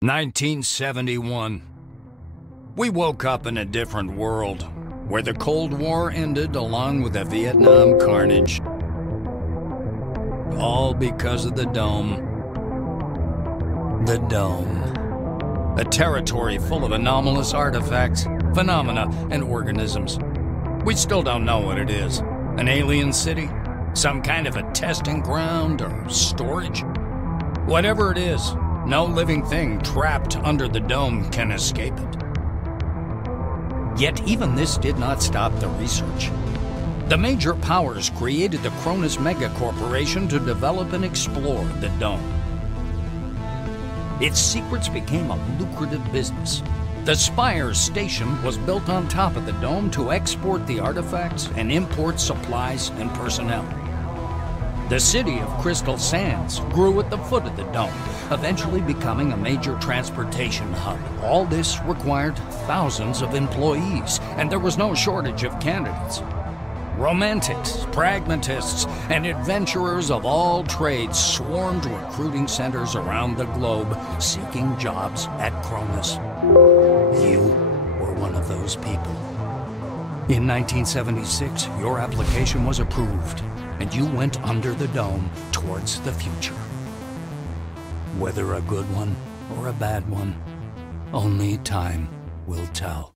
1971. We woke up in a different world, where the Cold War ended along with the Vietnam carnage. All because of the Dome. The Dome. A territory full of anomalous artifacts, phenomena, and organisms. We still don't know what it is. An alien city? Some kind of a testing ground or storage? Whatever it is, no living thing trapped under the Dome can escape it. Yet even this did not stop the research. The major powers created the Cronus Megacorporation to develop and explore the Dome. Its secrets became a lucrative business. The Spire station was built on top of the Dome to export the artifacts and import supplies and personnel. The city of Crystal Sands grew at the foot of the Dome, eventually becoming a major transportation hub. All this required thousands of employees, and there was no shortage of candidates. Romantics, pragmatists, and adventurers of all trades swarmed recruiting centers around the globe, seeking jobs at Cronus. You were one of those people. In 1976, your application was approved, and you went under the Dome towards the future. Whether a good one or a bad one, only time will tell.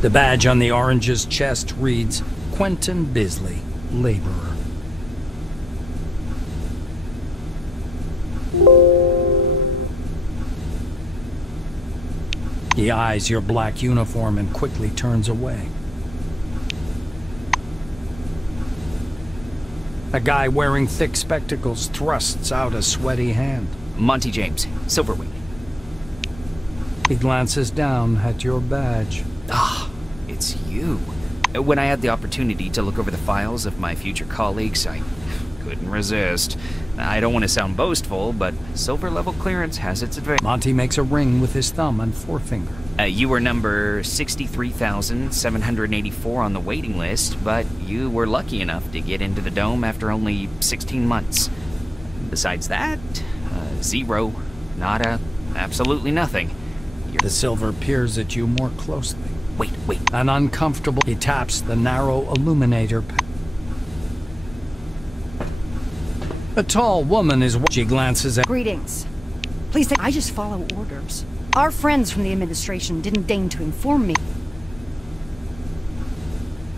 The badge on the orange's chest reads, Quentin Bisley, Laborer. He eyes your black uniform and quickly turns away. A guy wearing thick spectacles thrusts out a sweaty hand. Monty James, Silverwing. He glances down at your badge. Ah, it's you. When I had the opportunity to look over the files of my future colleagues, I couldn't resist. I don't want to sound boastful, but silver level clearance has its advantage. Monty makes a ring with his thumb and forefinger. You were number 63,784 on the waiting list, but you were lucky enough to get into the dome after only 16 months. Besides that, zero, nada, absolutely nothing. The silver peers at you more closely. Wait. An uncomfortable... He taps the narrow illuminator. A tall woman is... She glances at... Greetings. Please, I just follow orders. Our friends from the administration didn't deign to inform me.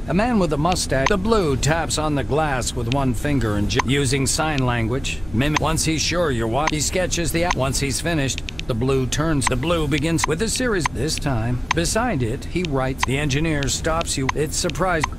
A man with a mustache. The blue taps on the glass with one finger and using sign language. Once he's sure you're watching, he sketches the... Once he's finished, the blue turns. The blue begins with a series. This time, beside it, he writes. The engineer stops you. It's surprising.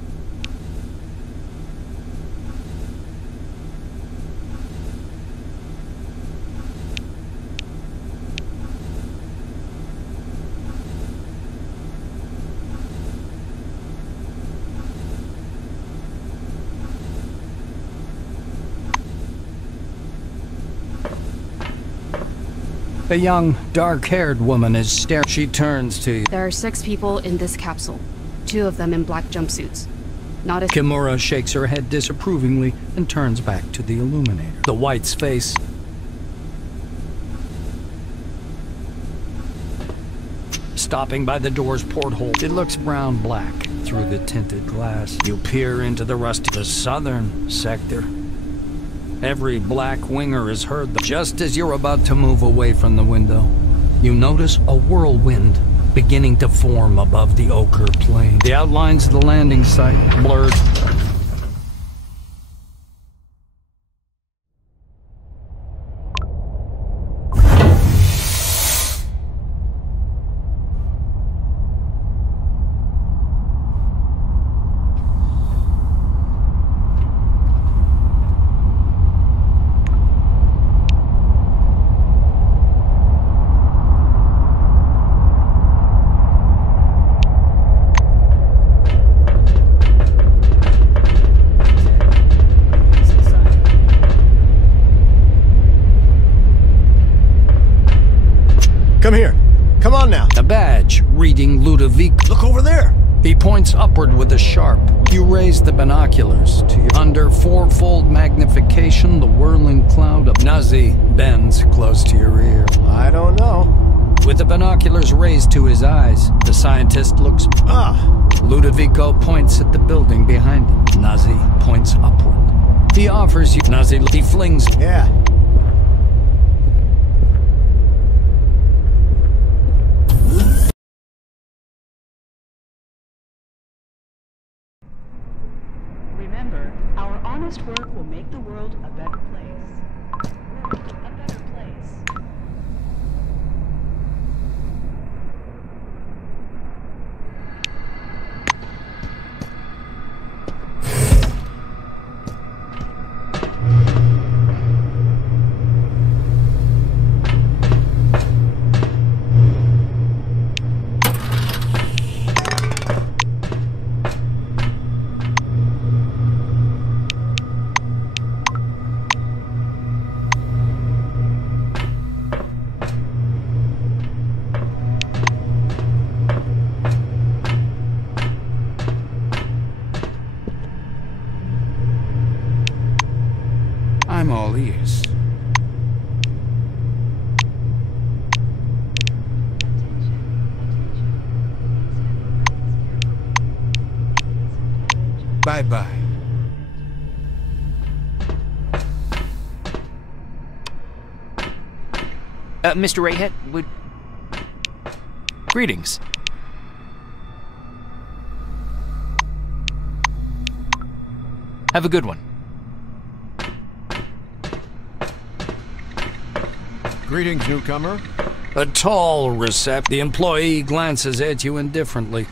A young, dark-haired woman is staring. She turns to you. There are 6 people in this capsule. 2 of them in black jumpsuits. Not a... Kimura shakes her head disapprovingly and turns back to the illuminator. The white's face. Stopping by the door's porthole. It looks brown-black through the tinted glass. You peer into the rusty... The southern sector. Every black winger is heard. Just as you're about to move away from the window, you notice a whirlwind beginning to form above the ochre plain. The outlines of the landing site blurred. Come here. Come on now. A badge reading Ludovic. Look over there. He points upward with a sharp. You raise the binoculars to your... Under fourfold magnification, the whirling cloud of... Nazi bends close to your ear. I don't know. With the binoculars raised to his eyes, the scientist looks... Ludovico points at the building behind him. Nazi points upward. He offers you... Nazi... He flings... Yeah. Remember, our honest work will make the world a better place. World a better place. I'm all ears. Bye-bye. Mr. Rayhead, would... Greetings. Have a good one. Greetings, newcomer. A tall The employee glances at you indifferently.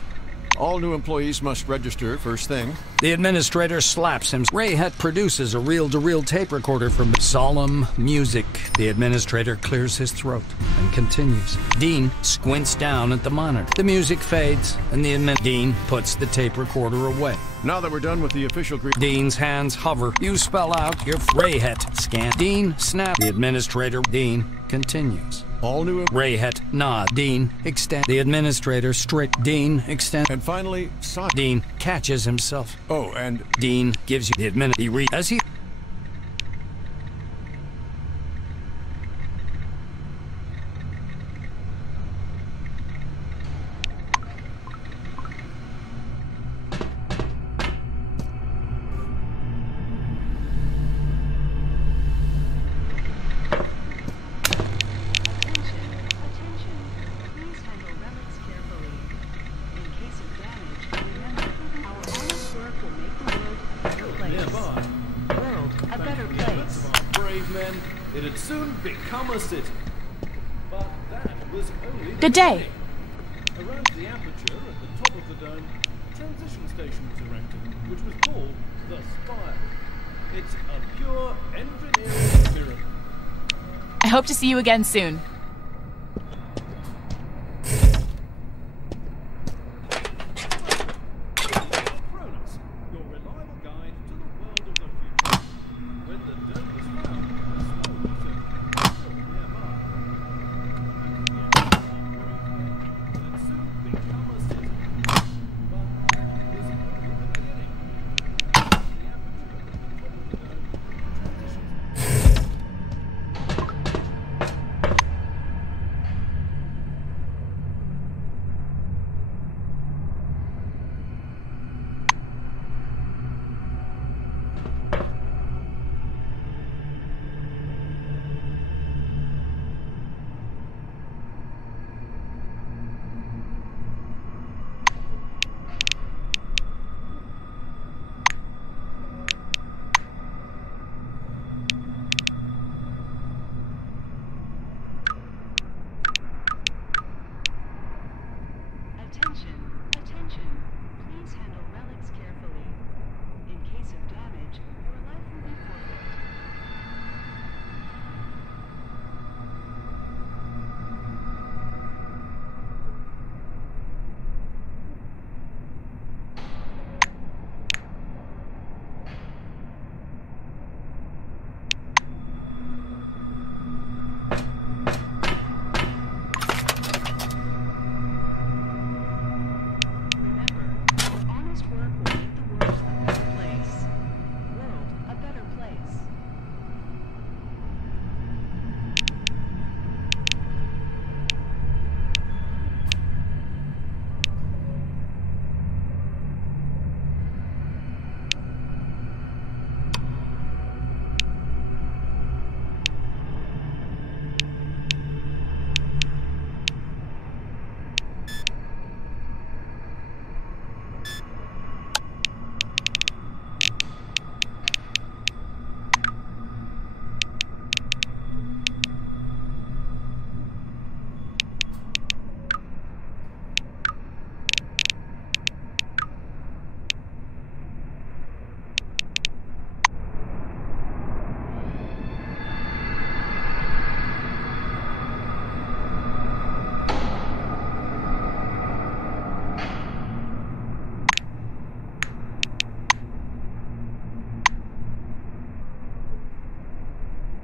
All new employees must register first thing. The administrator slaps him. Rayhet produces a reel-to-reel tape recorder from solemn music. The administrator clears his throat and continues. Dean squints down at the monitor. The music fades, and Dean puts the tape recorder away. Now that we're done with the official Dean's hands hover. You spell out your Rayhet scan. Dean snap. The administrator. Dean continues. all new Rayhet nod. Dean extend. The administrator strict. Dean extend. and finally sign. Dean catches himself. Oh, and Dean gives you the He read as he. It'd soon become a city. But that was only Good day. Around the aperture at the top of the dome, a transition station was erected, which was called the Spire. It's a pure engineering experiment. I hope to see you again soon. Cronus, your reliable guide to the world of the future. When the dome was found, a small mission was built nearby. It'd soon become a city. But that was only the beginning. The aperture at the top of the dome, transition. Attention. Please handle relics carefully. In case of damage, your life will be forfeit. Honest work will make the world a better place. World a better place.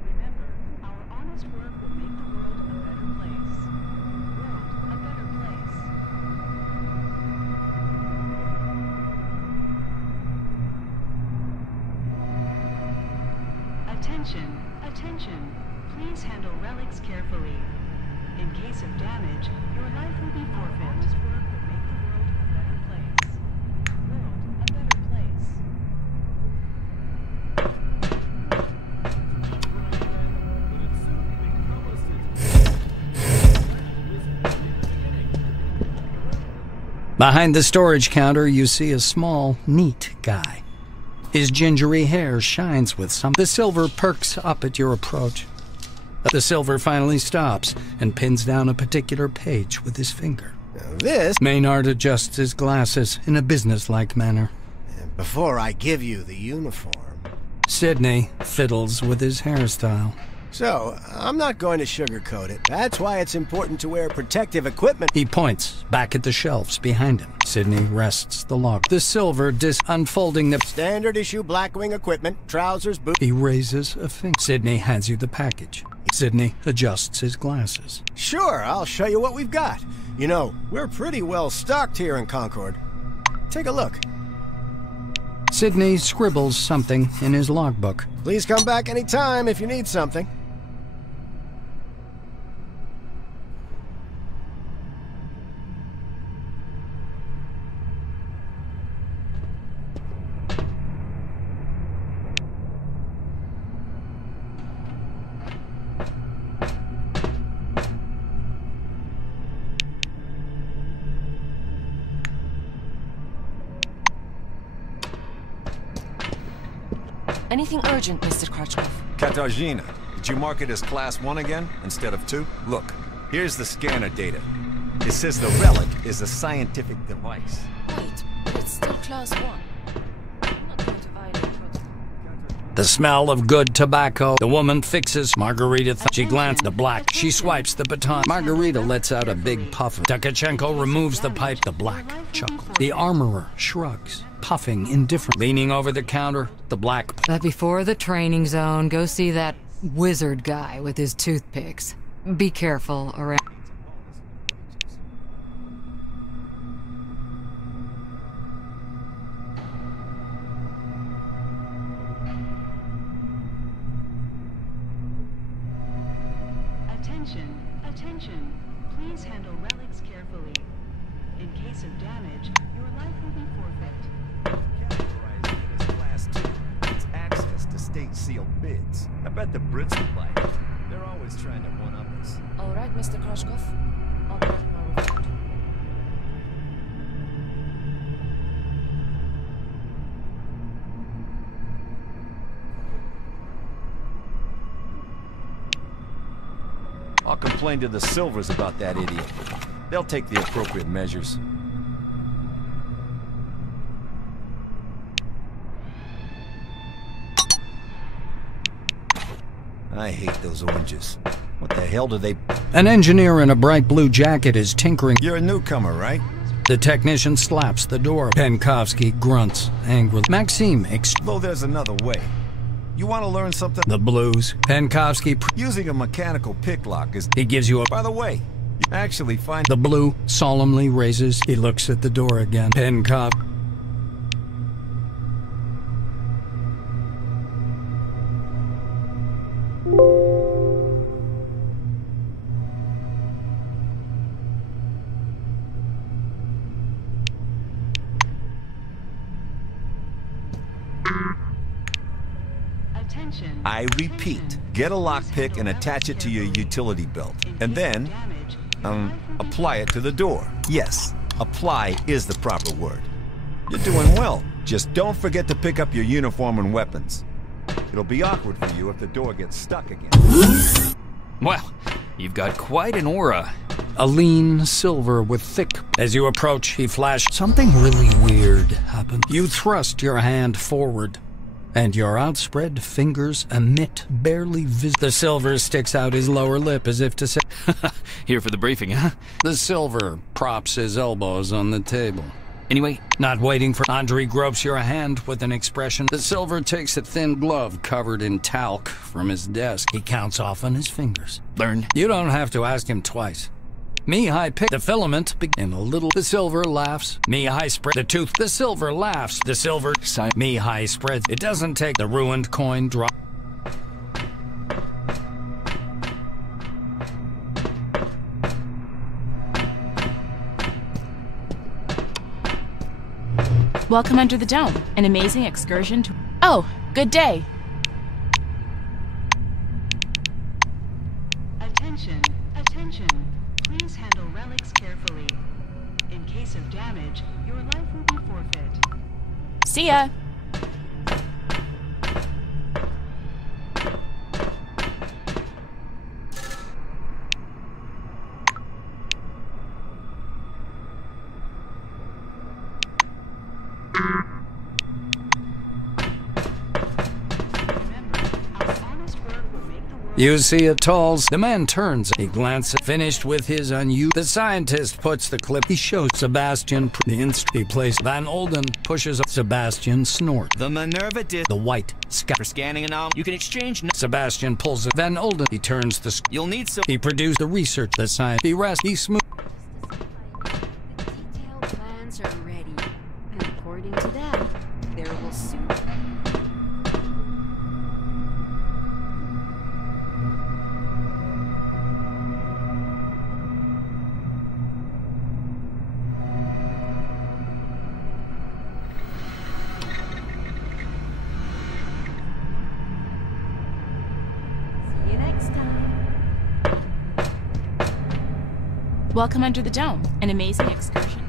Remember, our honest work will make the world a better place. World a better place. Attention. Please handle relics carefully. In case of damage, your life will be forfeit. Honest work will make the world a better place. World a better place. It'd soon become a city. That was only the beginning. Behind the storage counter, you see a small, neat guy. His gingery hair shines with some. The silver perks up at your approach. The silver finally stops and pins down a particular page with his finger. Now this... Maynard adjusts his glasses in a businesslike manner. Before I give you the uniform... Sidney fiddles with his hairstyle. So, I'm not going to sugarcoat it. That's why it's important to wear protective equipment. He points back at the shelves behind him. Sidney rests the log. The silver unfolding the... Standard issue Blackwing equipment, trousers, boots... He raises a finger. Sidney hands you the package. Sidney adjusts his glasses. Sure, I'll show you what we've got. You know, we're pretty well stocked here in Concord. Take a look. Sidney scribbles something in his logbook. Please come back anytime if you need something. Anything urgent, Mr. Krachkov? Katarzyna, did you mark it as Class 1 again, instead of 2? Look, here's the scanner data. It says the relic is a scientific device. Wait, but it's still Class 1. I'm not going to violate protocol. The smell of good tobacco. The woman fixes Margarita. She glances the black. She swipes the baton. Margarita lets out a big puff. Tukachenko removes the pipe. The black chuckles. The armorer shrugs, puffing indifferent. Leaning over the counter, the black... But before the training zone, go see that wizard guy with his toothpicks. Be careful around... Attention, attention. Please handle relics carefully. In case of damage, your life will be forfeit. Categorized it as Class 2. It's access to state-sealed bids. I bet the Brits would buy it. They're always trying to one-up us. All right, Mr. Krachkov. I'll write my report. I'll complain to the Silvers about that idiot. They'll take the appropriate measures. I hate those oranges. What the hell do they... An engineer in a bright blue jacket is tinkering. You're a newcomer, right? The technician slaps the door. Penkovsky grunts angrily. Maxime Though there's another way. You want to learn something? The blues. Penkovsky... Using a mechanical pick lock is... He gives you a... By the way, you actually find... The blue solemnly raises. He looks at the door again. Penkov... Attention. I repeat, get a lockpick and attach it to your utility belt. And then, apply it to the door. Yes, apply is the proper word. You're doing well. Just don't forget to pick up your uniform and weapons. It'll be awkward for you if the door gets stuck again. Well, you've got quite an aura. A lean silver with thick... As you approach, he flashed. Something really weird happened. You thrust your hand forward, and your outspread fingers emit barely visible... The silver sticks out his lower lip as if to say... Here for the briefing, huh? The silver props his elbows on the table. Anyway, not waiting for... Andre gropes your hand with an expression. The silver takes a thin glove covered in talc from his desk. He counts off on his fingers. Learn. You don't have to ask him twice. Mihai pick the filament in a little. The silver laughs. Mihai spread the tooth. The silver laughs. The silver sigh. Mihai spreads. It doesn't take the ruined coin drop. Welcome under the dome. An amazing excursion to... Oh, good day. Attention, attention. Please handle relics carefully. In case of damage, your life will be forfeit. See ya. You see a tall. The man turns. He glances. Finished with his unusual. The scientist puts the clip. He shows Sebastian. He places Van Olden. Pushes up. Sebastian snort. The Minerva did. The white scout. For scanning anomaly, you can exchange. Sebastian pulls it. Van Olden. He turns the. You'll need some. He produced the research. The science. He rests. He smooth. The detailed plans are ready, and according to them, there will soon. See you next time. Welcome under the dome, an amazing excursion.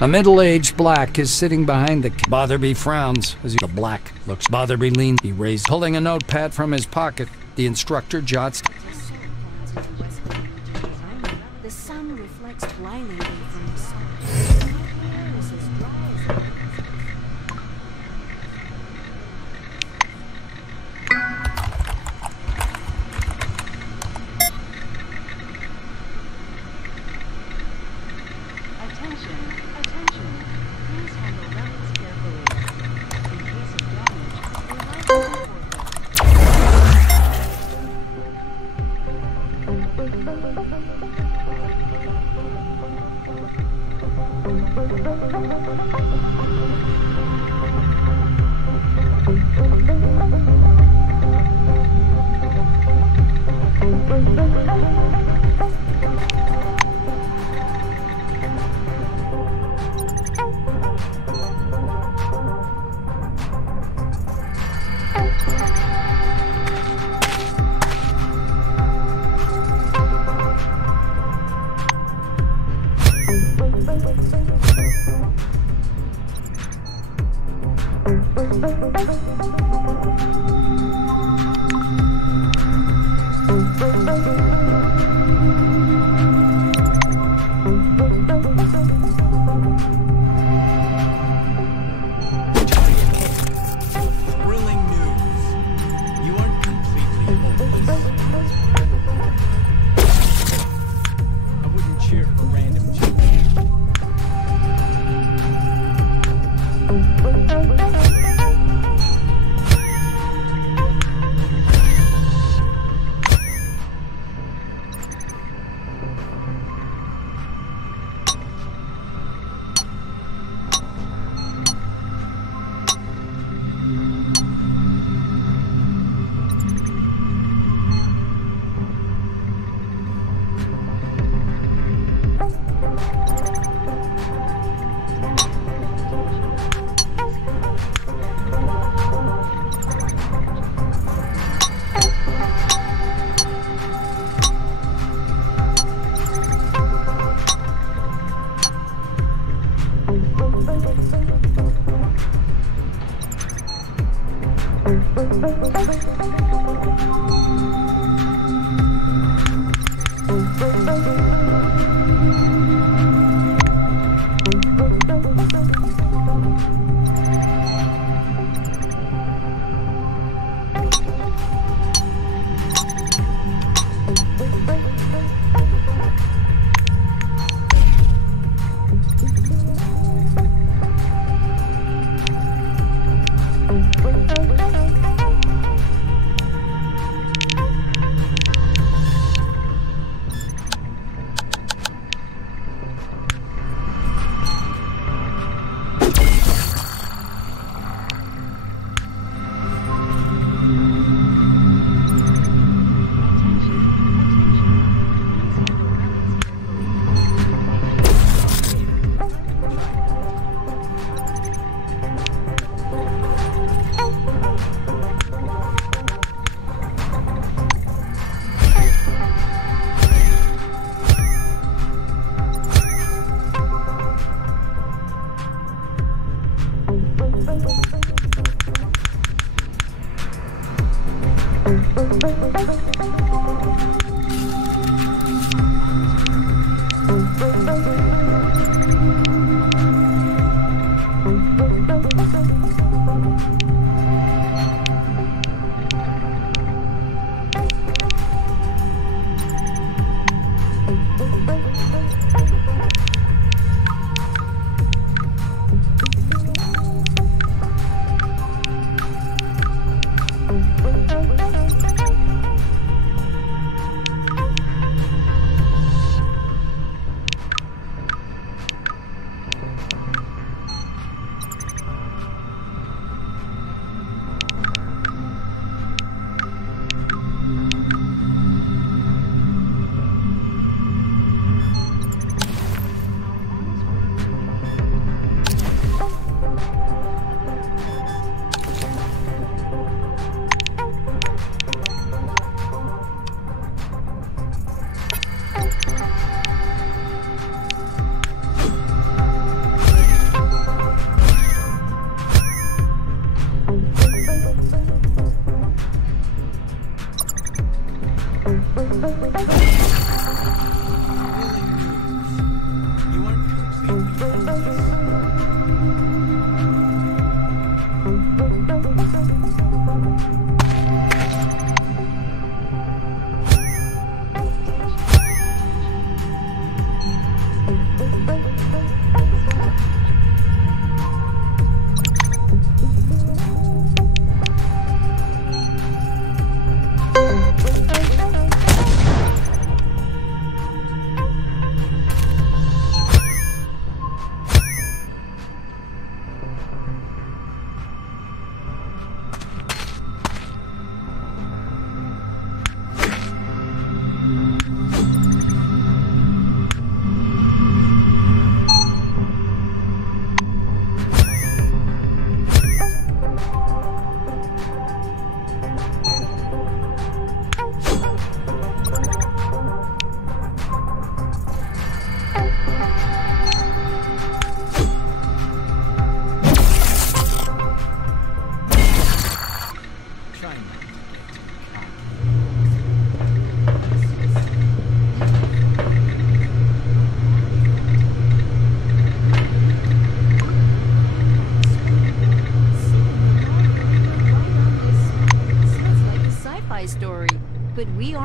A middle-aged black is sitting behind the. Botherby frowns as the black looks. Botherby leans. He raised, pulling a notepad from his pocket. The instructor jots. The sun reflects blindingly from the sun. My hair is as dry as it is. Attention, attention. Please handle relics carefully. In case of damage, your life will be forfeit. Thrilling news. You aren't completely hopeless. I wouldn't cheer for random children.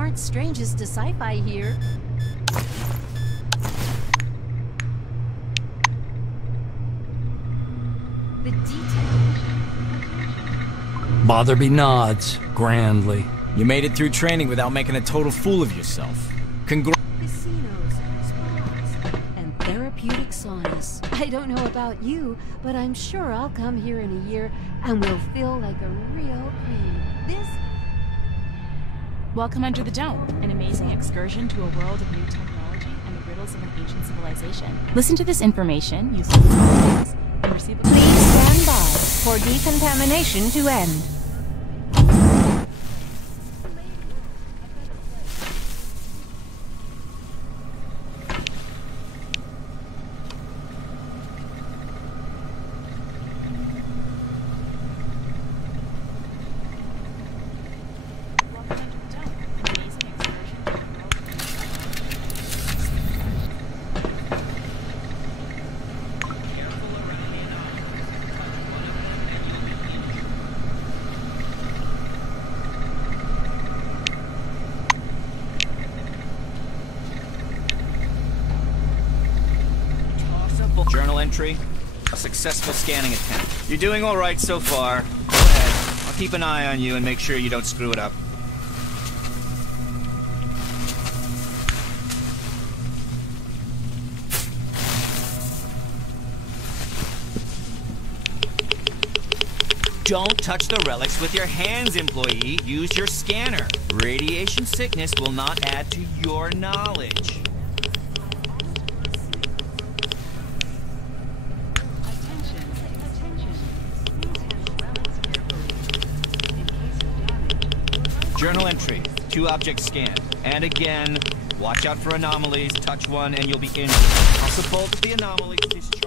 aren't strangers to sci-fi here. The detail. Botherby nods grandly. You made it through training without making a total fool of yourself. Casinos, spas, and therapeutic saunas. I don't know about you, but I'm sure I'll come here in a year and will feel like a real queen. This... Welcome under the dome, an amazing excursion to a world of new technology and the riddles of an ancient civilization. Listen to this information using and receive a... Please stand by for decontamination to end. Journal entry. A successful scanning attempt. You're doing all right so far. Go ahead. I'll keep an eye on you and make sure you don't screw it up. Don't touch the relics with your hands, employee. Use your scanner. Radiation sickness will not add to your knowledge. Journal entry. 2 objects scanned. And again, watch out for anomalies. Touch one and you'll be injured. Also bolt the anomalies discharge.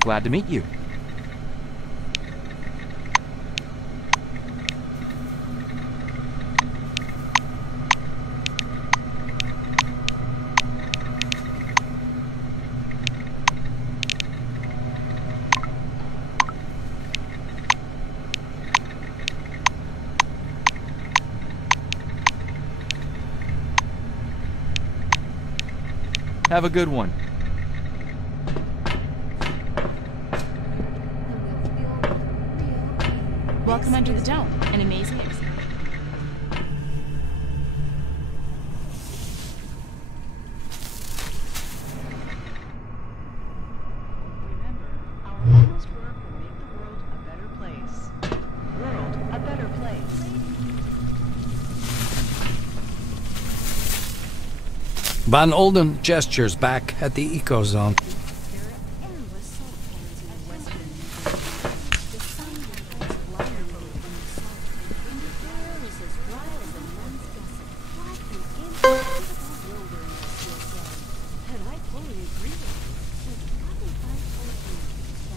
Glad to meet you. Have a good one. Welcome under the dome, an amazing excursion. Remember, our honest work will make the world a better place. World a better place. Van Olden gestures back at the eco-zone.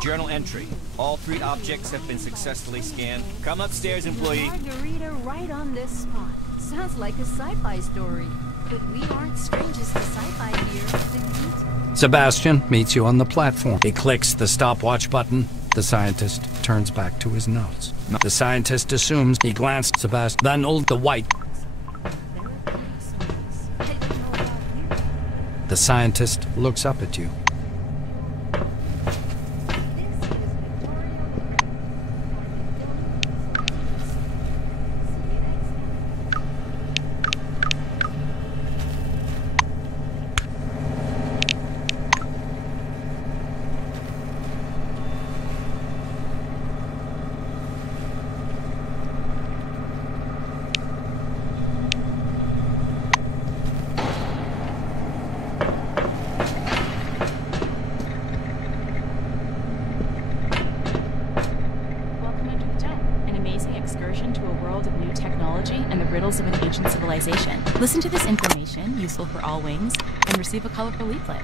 Journal entry. All 3 objects have been successfully scanned. Come upstairs, employee. Margarita right on this spot. Sounds like a sci-fi story. But we aren't strangers to sci-fi here. Sebastian meets you on the platform. He clicks the stopwatch button. The scientist turns back to his notes. The scientist assumes he glanced Sebastian. Van Olden, the white. The scientist looks up at you. riddles of an ancient civilization. Listen to this information, useful for all wings, and receive a colorful leaflet.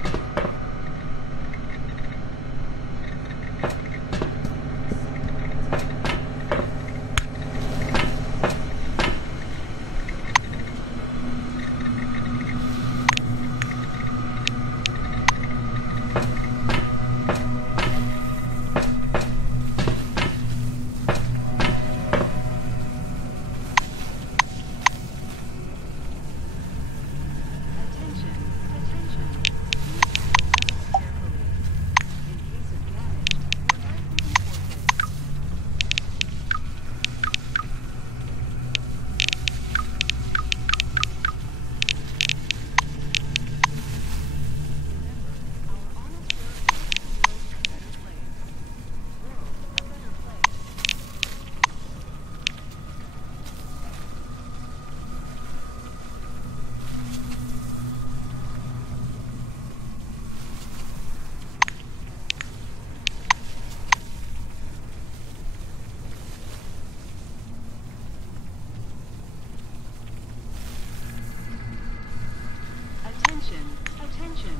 Attention,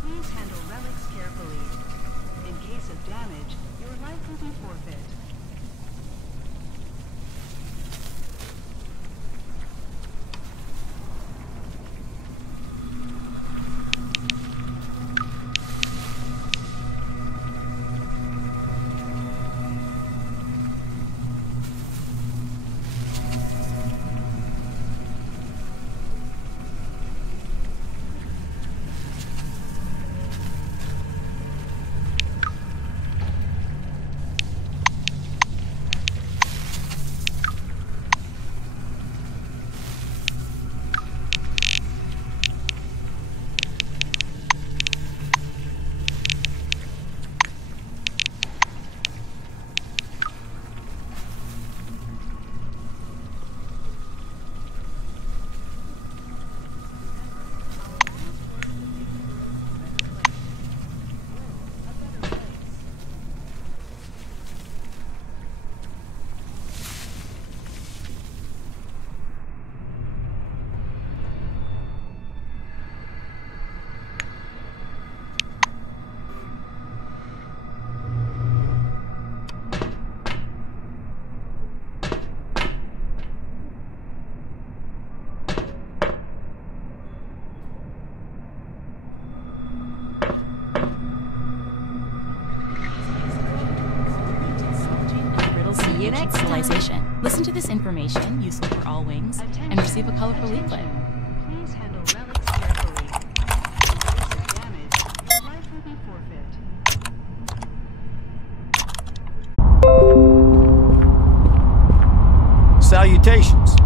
please handle relics carefully. In case of damage, your life will be forfeit. Ancient civilization. Listen to this information, useful for all wings, and receive a colorful leaflet. Please handle relics carefully. In case of damage, your life will be forfeit. Salutations.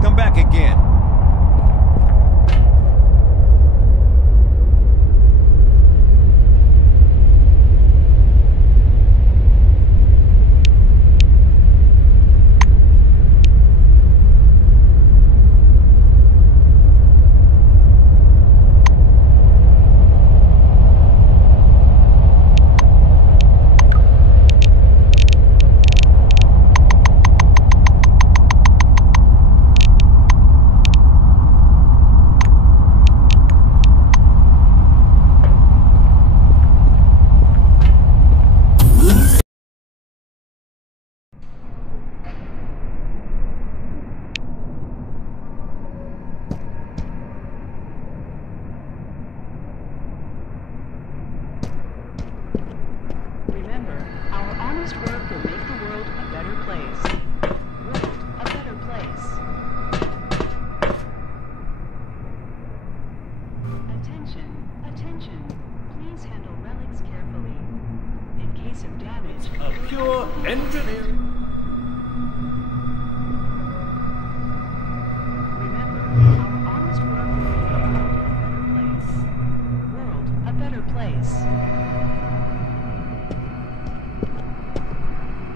Come back again. Remember, our honest work will make the world a better place. World a better place. Attention. Please handle relics carefully. In case of damage, A pure engineering. remember, our honest work will make the world a better place.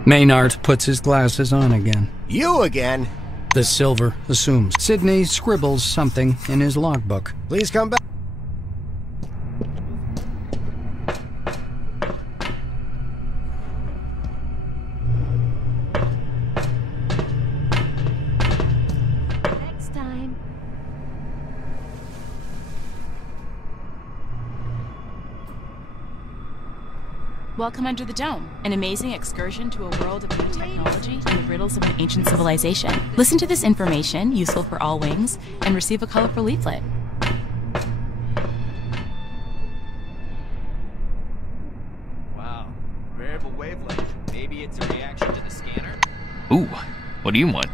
Maynard puts his glasses on again. You again? The Silver assumes. Sidney scribbles something in his logbook. Please come back. Welcome Under the Dome, an amazing excursion to a world of new technology and the riddles of an ancient civilization. Listen to this information, useful for all wings, and receive a colorful leaflet. Wow. Variable wavelength. Maybe it's a reaction to the scanner? Ooh, what do you want?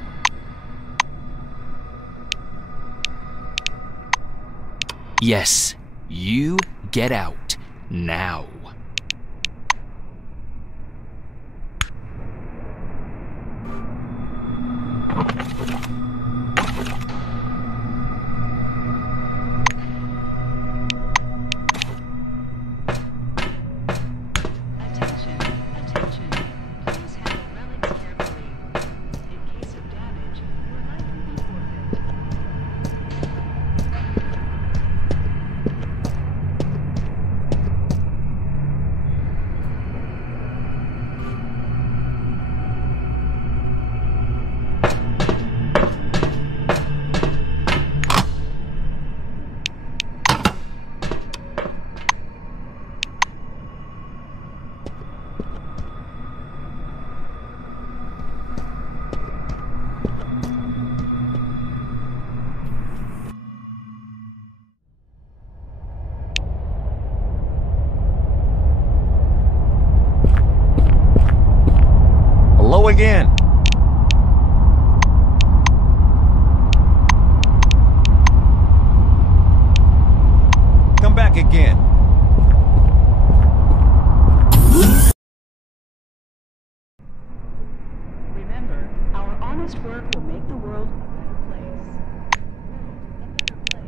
Yes, you get out now. Hello again. Come back again. Remember, our honest work will make the world a better place. A better place.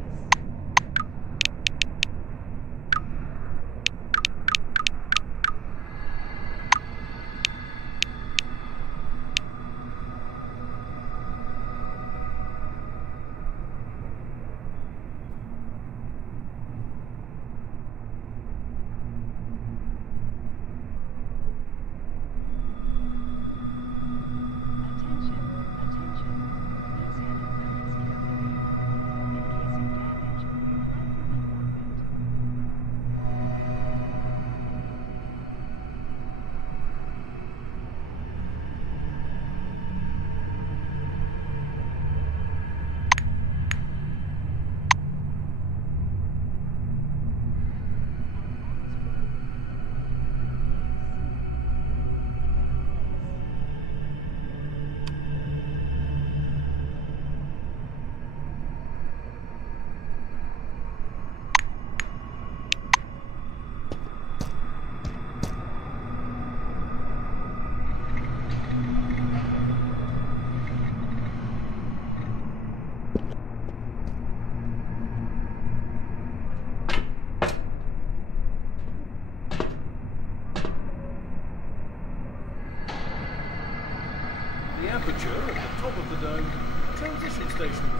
The aperture at the top of the dome. Transition station.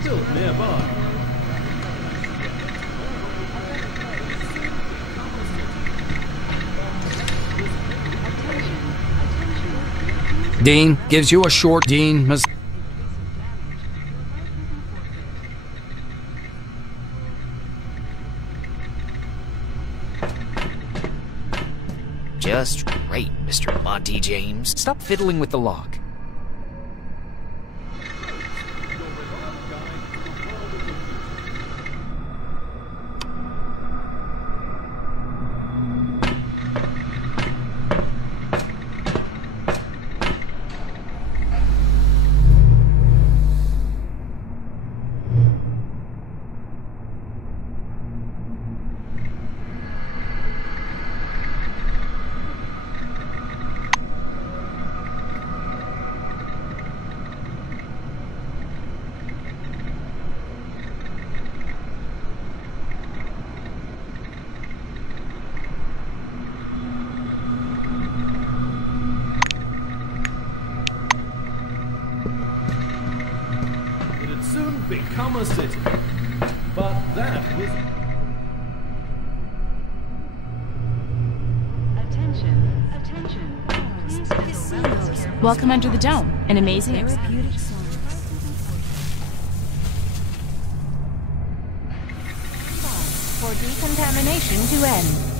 Still nearby. Dean gives you a short. Dean must. Just right, Mr. Monty James. Stop fiddling with the log. become a city. But that was... Attention, attention. Please handle relics carefully. Welcome under the dome. An amazing Therapeutic science. For decontamination to end.